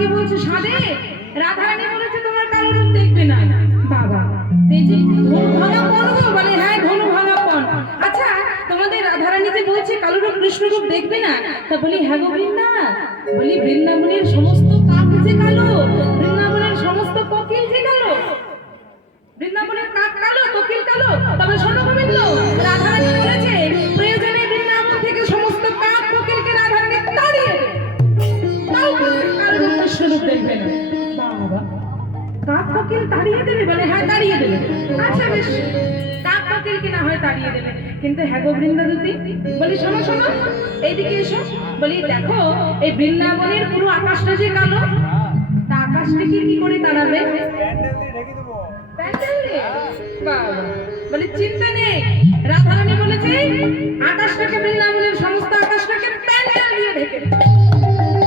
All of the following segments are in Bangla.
কি বলছো সাদে? রাধারানী বলেছে তোমার কালো রূপ দেখবে না। বাবা এই যে ধনু ভাঙা পণ গো, বলে হ্যাঁ ধনু ভাঙা পণ। আচ্ছা তোমাদের রাধারানী যে বলছে কালো রূপ কৃষ্ণ রূপ দেখবে না, তা বলি হ্যাঁ গো বৃন্দা, বলি বৃন্দাবনের সমস্ত কাক যে কালো, বৃন্দাবনের সমস্ত কোকিল যে কালো, বৃন্দাবনের কাক কালো কোকিল কালো। তবে শোনো গোবিন্দ, রাধারানী বলেছে প্রয়োজনে বৃন্দাবন থেকে সমস্ত কাক কোকিলকে রাধারানী তাড়িয়ে দেবে, তাও কালো রূপ কৃষ্ণ রূপ দেখবে না। বাবা কাক কোকিল তাড়িয়ে দেবে? বলে হ্যাঁ তাড়িয়ে দেবে। আচ্ছা বেশ, কাক কোকিল কি না হয় তাড়িয়ে দেবে, কিন্তু হ্যাঁ গো বৃন্দাবতী, বলি শোনো শোনো এইদিকে এসো। বলি দেখো এই বৃন্দাবনের পুরো আকাশটা যে কালো, তা আকাশটাকে কি করে তাড়াবে? প্যান্ডেল দিয়ে? বাবা বলি চিন্তা নেই, রাধারানী বলেছে আকাশটাকে, বৃন্দাবনের সমস্ত আকাশটাকে প্যান্ডেল দিয়ে ঢেকে দেবে।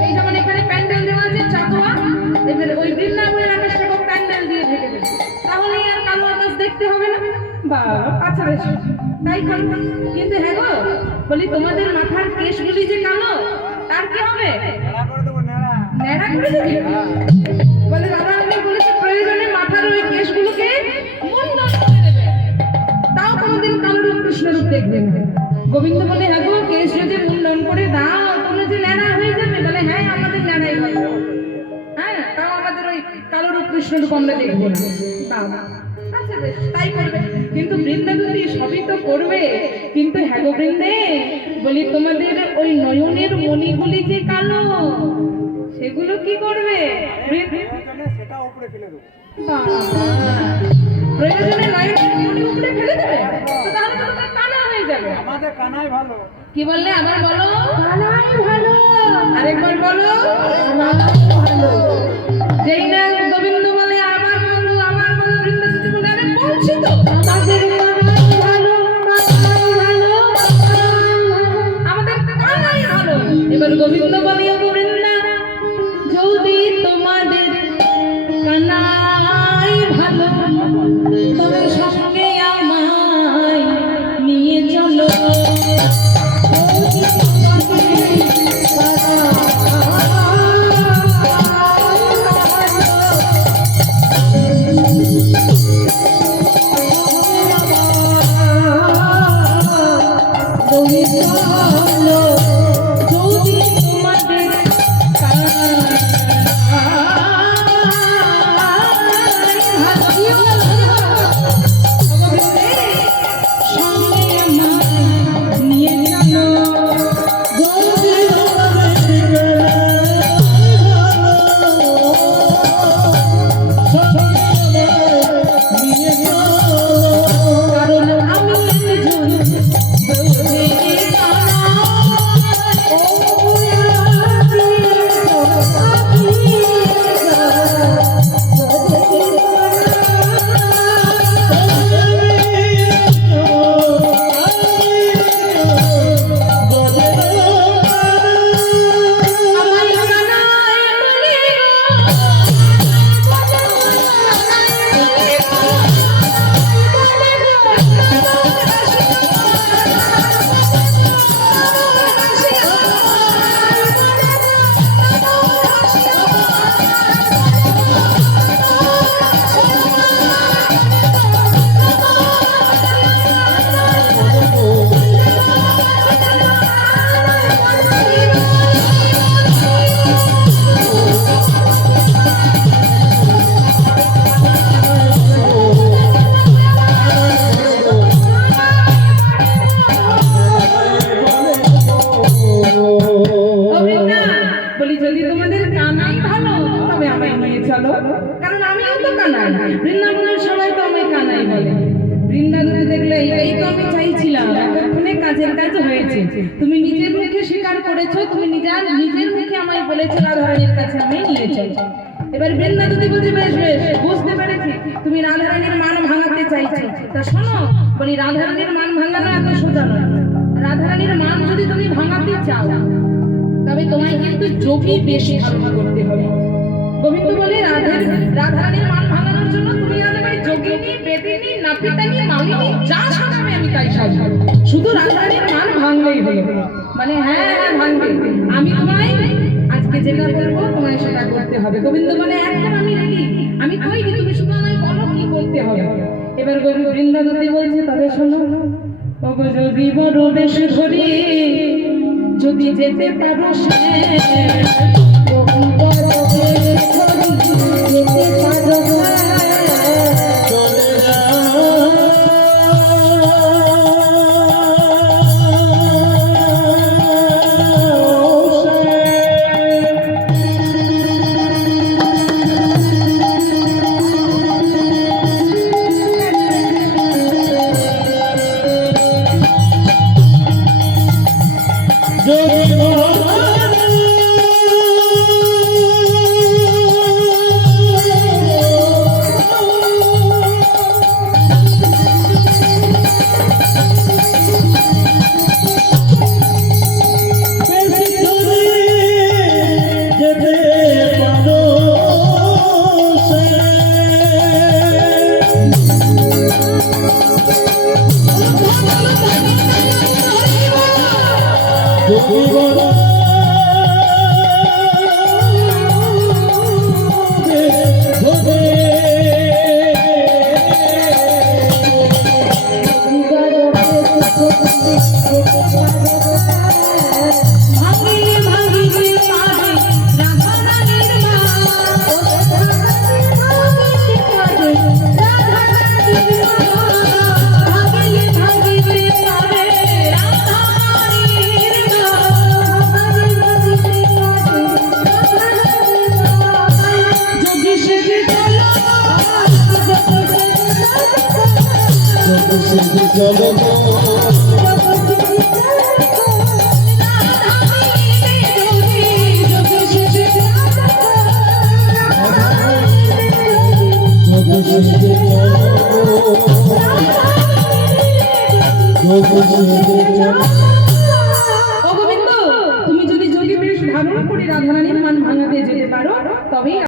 এই যেমন এখানে প্যান্ডেল দেওয়া আছে চাকোয়া, এবার ওই বৃন্দাবনের আকাশটাকে প্যান্ডেল দিয়ে ঢেকে দেবে, তাহলে আর কালো আকাশ দেখতে হবে না। বাবা আচ্ছা বেশ তাই করো। কিন্তু হ্যাঁ গো বলি তোমাদের মাথার কেশগুলি যে কালো, তার কি হবে? ন্যাড়া করে দেবে? বলে রাধারানী বলেছে প্রয়োজনে মাথার ওই কেশগুলোকে মুন্ডন করে দেবে, তাও কোনোদিন কালো রূপ কৃষ্ণ রূপ দেখবে না। গোবিন্দ বলে হ্যাঁ গো কেশ যদি মুন্ডন করে দাও তোমরা যে ন্যাড়া হয়ে যাবে? বলে হ্যাঁ আমাদের ন্যাড়াই হবে, হ্যাঁ তাও আমাদের ওই কালো রূপ কৃষ্ণ রূপ আমরা দেখবো না। বাবা আচ্ছা বেশ তাই করবে। কিন্তু বৃন্দাবতী সবই তো করবে, কিন্তু হ্যাঁ গো বৃন্দে, বলি তোমাদের ওই নয়নের মণিগুলি যে কালো, সেগুলো কি করবে? সেটা উপরে ফেলে দেবো। প্রয়োজনে নয়নের মণি উপরে ফেলে দেবে? তো তাহলে তো তোমার কানা হয়ে যাবে। আমাদের কানাই ভালো। কি বললে আবার বলো? কানাই ভালো। আরেকবার বলো কানাই ভালো। যেই না গোবিন্দ বলে আবার বলো বৃন্দাবতী বলে আরে বলছি তো আমাদের কানাই ভালো, কানাই ভালো, আমাদের কানাই ভালো। এবার গোবিন্দ বলে ও বৃন্দা, যদি তোমাদের কানাই ভালো তবে সঙ্গে আমায় নিয়ে চলো। বৃন্দাবনের সবাই তো আমায় কানাই বলে। বৃন্দাবনে দেখলে এই তো আমি চাইছিলাম, এতক্ষণে কাজের কাজ হয়েছে। তুমি নিজের মুখে স্বীকার করেছো, তুমি নিজের মুখে আমায় বলেছো রাধারানীর কাছে আমি নিয়ে চলো। এবার বৃন্দাবতী বলছে বেশ বেশ বুঝতে পেরেছি তুমি রাধারানীর মান ভাঙাতে চাইছো। তা শোনো বলি রাধারানীর মান ভাঙানো এত সোজা নয়। রাধারানীর মান যদি তুমি ভাঙাতে চাও তবে তোমায় কিন্তু যোগী বেশি ধারণা করতে হবে। গোবিন্দ বলে রাধারানীর মান ভাঙানোর জন্য তুমি আমায় যোগিনী, বেদিনী, নাপিতানি, মালিনী যা সাজাবে আমি তাই সাজাবো, শুধু রাধারানীর মান ভাঙলেই হলো। মানে হ্যাঁ হ্যাঁ ভাঙবে, আমি তোমায় আজকে যেটা বলবো তোমায় সেটা করতে হবে। গোবিন্দ বলে একদম আমি রেডি, আমি তৈরি, তুমি শুধু আমায় বলো কি করতে হবে। এবার গোবিন্দ বৃন্দাবতী বলছে তবে শোনো, ওগো যদি বড় বেশ ধরি যদি যেতে পারো সে যেতে পারো তুমি যদি যোগী বেশ ধারণ করে রাধারানীর মান ভাঙাতে যেতে পারো তবেই